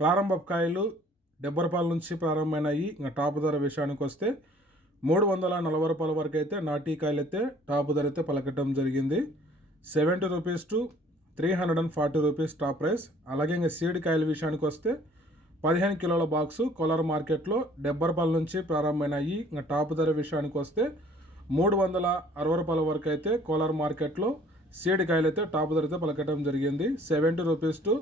ప్రారంభ కాయలు డెబ్బై రూపాయల నుంచి ప్రారంభమైనాయి. ఇంకా టాప్ ధర విషయానికి వస్తే మూడు వందల నలభై రూపాయల వరకు అయితే నాటీ కాయలు అయితే టాప్ ధర అయితే పలకటం జరిగింది. Seventy rupees to three hundred and forty rupees top price. అలాగే ఇంకా సీడ్ కాయల విషయానికి వస్తే పదిహేను కిలోల బాక్సు కోలార్ మార్కెట్లో డెబ్బై రూపాయల నుంచి ప్రారంభమైనాయి. ఇంకా టాప్ ధర విషయానికి వస్తే మూడు వందల అరవై రూపాయల వరకు అయితే కోలార్ మార్కెట్లో సీడ్ కాయలు అయితే టాప్ ధర అయితే పలకటం జరిగింది. Seventy rupees to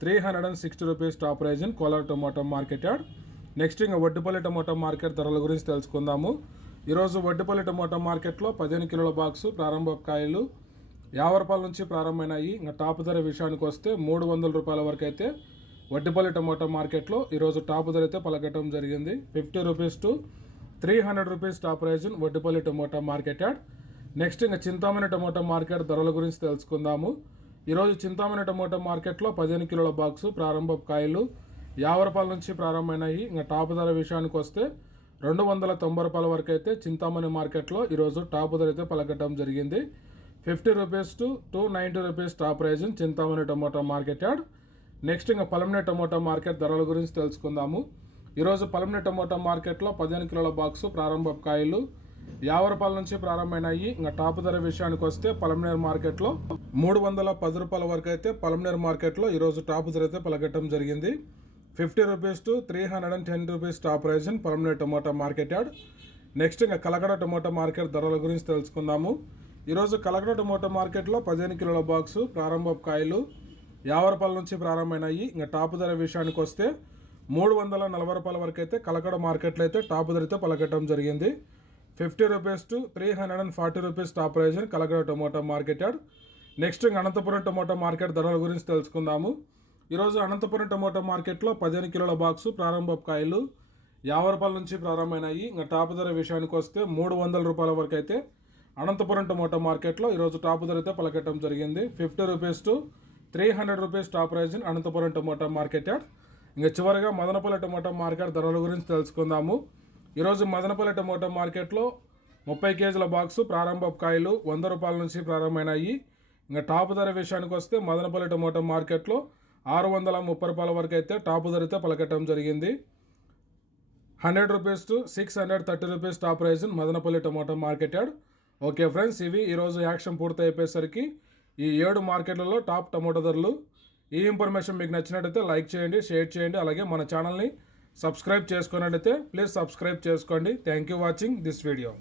three hundred and sixty rupees top price in Kolar tomato market yard next ఇంకా వడ్డుపల్లి టొమాటో మార్కెట్ ధరల గురించి తెలుసుకుందాము. ఈరోజు వడ్డుపల్లి టొమాటో మార్కెట్లో పదిహేను కిలోల బాక్సు ప్రారంభ కాయలు యాభై రూపాయల నుంచి ప్రారంభమైనాయి. ఇంకా టాప్ ధర విషయానికి వస్తే మూడు వందల రూపాయల వరకు అయితే వడ్డిపల్లి టొమాటో మార్కెట్లో ఈరోజు టాప్ ధర అయితే పలకటం జరిగింది. Fifty rupees to three hundred rupees top price in Vaddupalli tomato market yard next ఇంకా చింతామణి టొమాటో మార్కెట్ ధరల గురించి తెలుసుకుందాము. ఈరోజు చింతామణి టమోటా మార్కెట్లో పదిహేను కిలోల బాక్సు ప్రారంభ కాయలు యాభై రూపాయల నుంచి ప్రారంభమైనాయి. ఇంకా టాప్ ధర విషయానికి వస్తే రెండు వందల తొంభై రూపాయల వరకు అయితే చింతామణి మార్కెట్లో ఈరోజు టాప్ ధర అయితే పలకటం జరిగింది. Fifty rupees to two ninety rupees top price Chintamani tomato market yard. Next ఇంకా పలమనే టమోటా మార్కెట్ ధరల గురించి తెలుసుకుందాము. ఈరోజు పలమనే టమోటా మార్కెట్లో పదిహేను కిలోల బాక్సు ప్రారంభ కాయలు యాభై రూపాయల నుంచి ప్రారంభమైనాయి. ఇంకా టాప్ ధర విషయానికి వస్తే పలమనేర్ మార్కెట్లో మూడు వందల పది రూపాయల వరకు అయితే పలమనేర్ మార్కెట్లో ఈరోజు టాప్ ధర అయితే పలకట్టడం జరిగింది. Fifty rupees to three hundred and ten rupees top price and Palamaner tomato market yard next ఇంకా కలకడ టమోటా మార్కెట్ ధరల గురించి తెలుసుకుందాము. ఈరోజు కలకడ టమోటా మార్కెట్లో పదిహేను కిలోల బాక్సు ప్రారంభ కాయలు యాభై రూపాయల నుంచి ప్రారంభమైనాయి. ఇంకా టాప్ ధర విషయానికి వస్తే మూడు వందల నలభై రూపాయల వరకు అయితే కలకడ మార్కెట్లో అయితే టాప్ ధరతో అయితే పలకట్టడం జరిగింది. Fifty rupees to three hundred and forty rupees top price అని Kalakada tomato market yard next Anantapuram tomato market ధరల గురించి తెలుసుకుందాము. ఈరోజు అనంతపురం టొమాటో మార్కెట్లో పదిహేను కిలోల బాక్సు ప్రారంభ కాయలు యాభై రూపాయల నుంచి ప్రారంభమైనాయి. ఇంకా టాప్ ధర విషయానికి వస్తే మూడు వందల రూపాయల వరకు అయితే అనంతపురం టొమాటో మార్కెట్లో ఈరోజు టాప్ ధర అయితే పలకట్టడం జరిగింది. Fifty rupees to three hundred rupees top price Anantapuram tomato market yard ఇంకా చివరిగా మదనపల్లి టొమాటో మార్కెట్ ధరల గురించి తెలుసుకుందాము. ఈరోజు మదనపల్లి టమోటా మార్కెట్లో ముప్పై కేజీల బాక్సు ప్రారంభ కాయలు వంద రూపాయల నుంచి ప్రారంభమైనాయి. ఇంకా టాప్ ధర విషయానికి వస్తే మదనపల్లి టమోటా మార్కెట్లో ఆరు వందల ముప్పై రూపాయల వరకు అయితే టాప్ ధరతో అయితే పలకట్టడం జరిగింది. Hundred rupees to six hundred thirty rupees top price Madanapalle tomato market yard okay friends ఇవి ఈరోజు యాక్షన్ పూర్తి అయిపోయేసరికి ఈ ఏడు మార్కెట్లలో టాప్ టమోటా ధరలు. ఈ ఇన్ఫర్మేషన్ మీకు నచ్చినట్టయితే లైక్ చేయండి షేర్ చేయండి అలాగే మన ఛానల్ని సబ్స్క్రైబ్ చేసుకున్నట్లయితే ప్లీజ్ సబ్స్క్రైబ్ చేసుకోండి. Thank you watching this video